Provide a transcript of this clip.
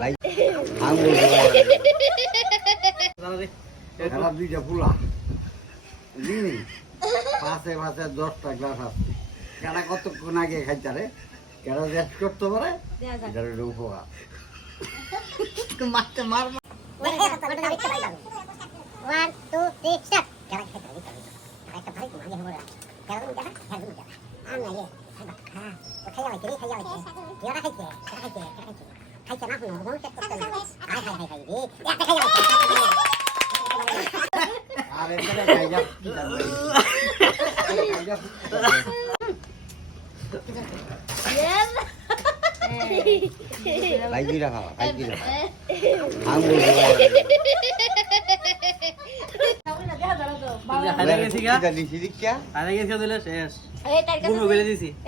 ভাই আঙ্গুল খেলা দুইটা ফুলা বুঝলি পাশে পাশে 10টা গ্লাস আছে কেনা কতক্ষণ আগে খাইতারে কেনা রেস্ট করতে পারে এটার একটা উপকার মারতে মার 1 2 3 স্টার্ট খেলা খেতে একটা ভাই মানে হবে খেলা তুমি দেখা খেলা তুমি দেখা আমি আগে হ্যাঁ খাইয়া লাগে খাইয়া লাগে ইয়ারা খাইছে খাইছে না হলো মন চেক করতে না হাই রে একটা খাইয়া লাগে আরে এটা খাইয়া কি জানবে ভাই দুইটা খাওয়া ভাই দুইটা আঙ্গুল হারিয়ে গেছি গা দিছি দিকা হারিয়ে গেছি দিলে শেষ এই তার কাছে পুরো বেলে দিছি